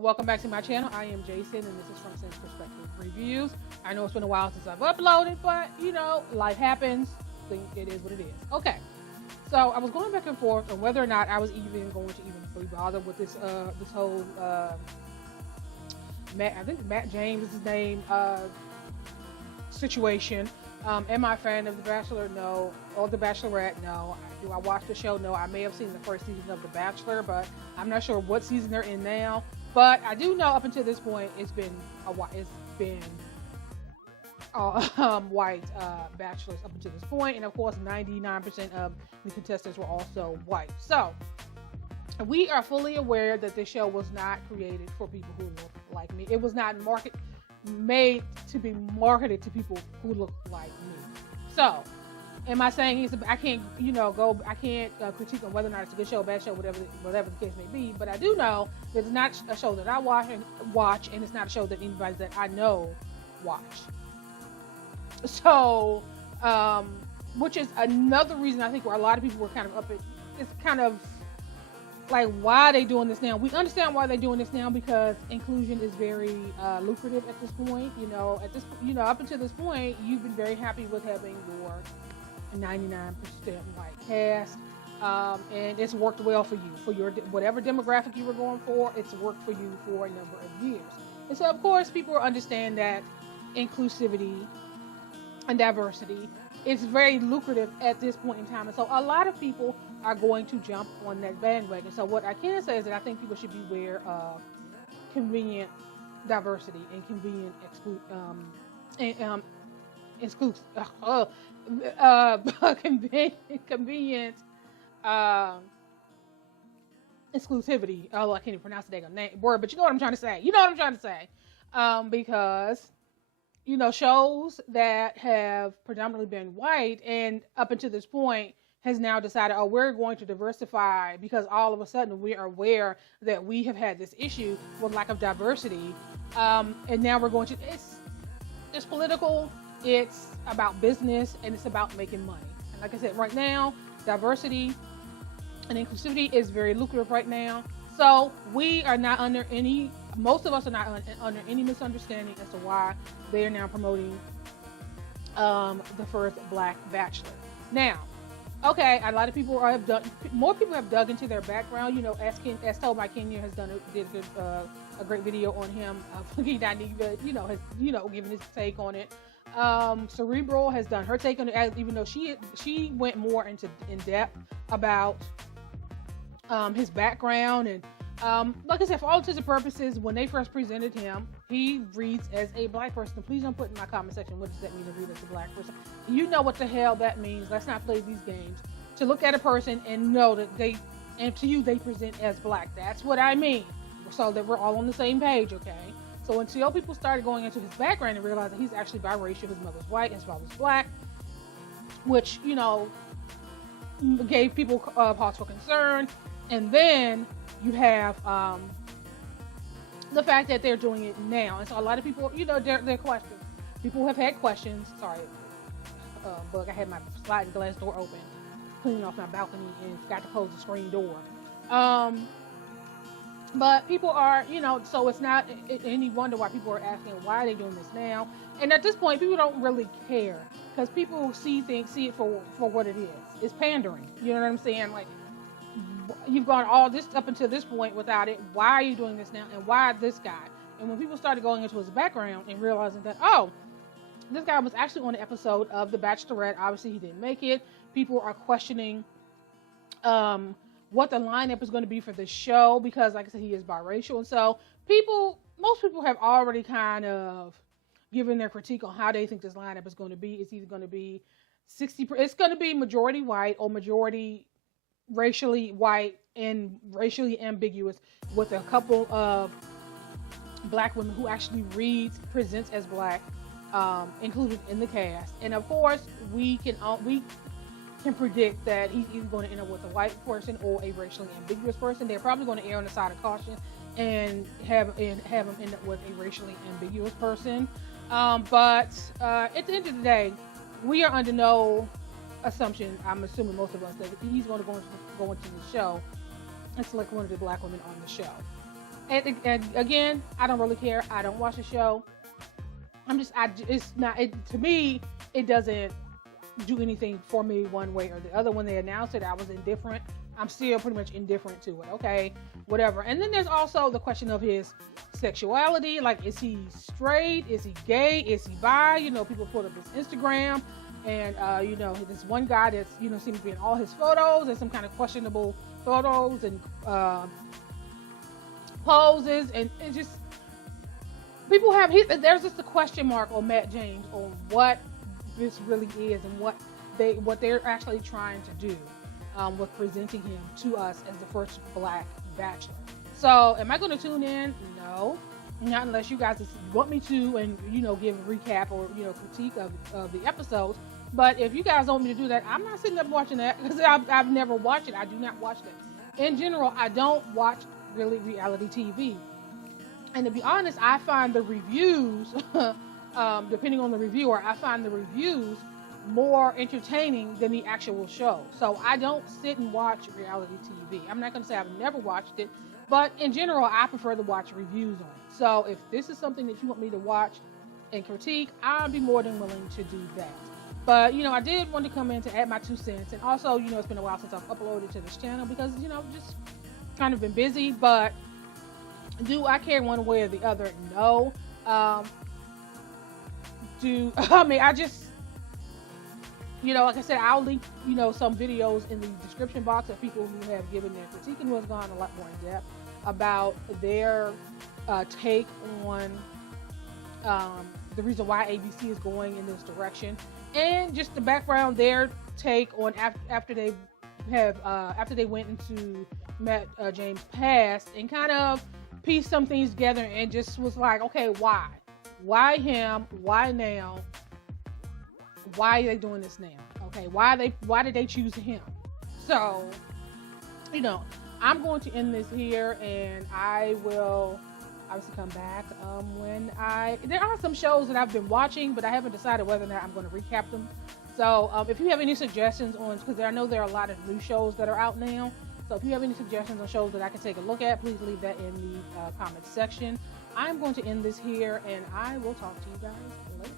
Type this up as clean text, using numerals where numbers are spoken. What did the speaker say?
welcome back to my channel. I am Jason, and this is From Sense Perspective Reviews. I know it's been a while since I've uploaded, but you know, life happens. I think it is what it is. Okay, so I was going back and forth on whether or not I was even going to be bothered with this this whole Matt. I think Matt James is his name. Situation. Am I a fan of The Bachelor? No. Or The Bachelorette? No. Do I watch the show? No. I may have seen the first season of The Bachelor, but I'm not sure what season they're in now. But I do know up until this point, it's been white bachelors up until this point, and of course, 99% of the contestants were also white. So we are fully aware that this show was not created for people who look like me. It was not made to be marketed to people who look like me. So, am I saying I can't, I can't critique on whether or not it's a good show, bad show, whatever the case may be. But I do know that it's not a show that I watch, and it's not a show that anybody that I know watch. So, which is another reason I think where a lot of people were kind of up at, it's kind of like, why are they doing this now? We understand why they're doing this now, because inclusion is very lucrative at this point. Up until this point, you've been very happy with having your 99% white cast, and it's worked well for you. For your whatever demographic you were going for, it's worked for you for a number of years. And so, of course, people understand that inclusivity and diversity is very lucrative at this point in time. And so a lot of people are going to jump on that bandwagon. So what I can say is that I think people should beware of convenient diversity and convenient convenient exclusivity. Oh, I can't even pronounce the damn word, but you know what I'm trying to say. Because shows that have predominantly been white and up until this point has now decided, oh, we're going to diversify because all of a sudden we are aware that we have had this issue with lack of diversity. And now we're going to, it's political, it's about business, and it's about making money. And like I said, right now, diversity and inclusivity is very lucrative right now. So we are not under most of us are not under any misunderstanding as to why they are now promoting the first Black Bachelor. Now, okay, a lot of people more people have dug into their background. As told by Kenya did a great video on him. He not even, has given his take on it. Cerebral has done her take on it, even though she went more in depth about his background. And like I said, for all intents and purposes, when they first presented him, he reads as a Black person. Please don't put in my comment section, what does that mean to read as a Black person? You know what the hell that means. Let's not play these games. To look at a person and know that they present as Black. That's what I mean. So that we're all on the same page, okay? So until people started going into his background and realized that he's actually biracial, his mother's white, his father's Black, which, gave people pause for concern. And then you have the fact that they're doing it now. And so a lot of people, their questions. People have had questions. Sorry, Bug, I had my sliding glass door open, cleaning off my balcony, and forgot to close the screen door. But people are, so it's not any wonder why people are asking, why are they doing this now? And at this point, people don't really care, because people see it for what it is. It's pandering. You know what I'm saying? Like, you've gone all this up until this point without it. Why are you doing this now? And why this guy? And when people started going into his background and realizing that, oh, this guy was actually on an episode of The Bachelorette. Obviously, he didn't make it. People are questioning what the lineup is going to be for the show, because, like I said, he is biracial. And so most people have already kind of given their critique on how they think this lineup is going to be. It's either going to be it's going to be majority white or majority racially white and racially ambiguous, with a couple of Black women who actually presents as Black, included in the cast. And of course, we can predict that he's either going to end up with a white person or a racially ambiguous person. They're probably going to err on the side of caution and have him end up with a racially ambiguous person. But at the end of the day, we are under no assumption, I'm assuming most of us, that he's going to go into the show and select one of the Black women on the show. And again, I don't really care. I don't watch the show. It's not, to me, it doesn't do anything for me one way or the other. When they announced it, I was indifferent. I'm still pretty much indifferent to it. Okay, whatever. And then there's also the question of his sexuality. Like, is he straight? Is he gay? Is he bi? You know, people put up his Instagram, and you know, this one guy that's, you know, seems to be in all his photos and some kind of questionable photos and poses, and it just, people have, there's just a question mark on Matt James on what this really is and what they're actually trying to do with presenting him to us as the first Black Bachelor. So am I going to tune in? No, not unless you guys want me to, and, you know, give a recap or, you know, critique of the episodes. But if you guys want me to do that, I'm not sitting up watching that, because I've never watched it. I do not watch that. In general, I don't watch really reality TV. And to be honest, I find the reviews, depending on the reviewer, I find the reviews more entertaining than the actual show. So I don't sit and watch reality TV. I'm not going to say I've never watched it, but in general, I prefer to watch reviews on it. So if this is something that you want me to watch and critique, I'll be more than willing to do that. But, you know, I did want to come in to add my 2 cents. And also, you know, it's been a while since I've uploaded to this channel because, you know, just kind of been busy. But do I care one way or the other? No. I mean, I just, you know, like I said, I'll link, you know, some videos in the description box of people who have given their critique and who have gone a lot more in depth about their take on the reason why ABC is going in this direction, and just the background, their take on after they went into Matt James' past and kind of pieced some things together and just was like, okay, why him? Why now? Why are they doing this now? Okay, why did they choose him? So, you know, I'm going to end this here, and I will obviously come back when there are some shows that I've been watching, but I haven't decided whether or not I'm going to recap them. So if you have any suggestions on, because I know there are a lot of new shows that are out now, so if you have any suggestions on shows that I can take a look at, please leave that in the comments section. I'm going to end this here, and I will talk to you guys later.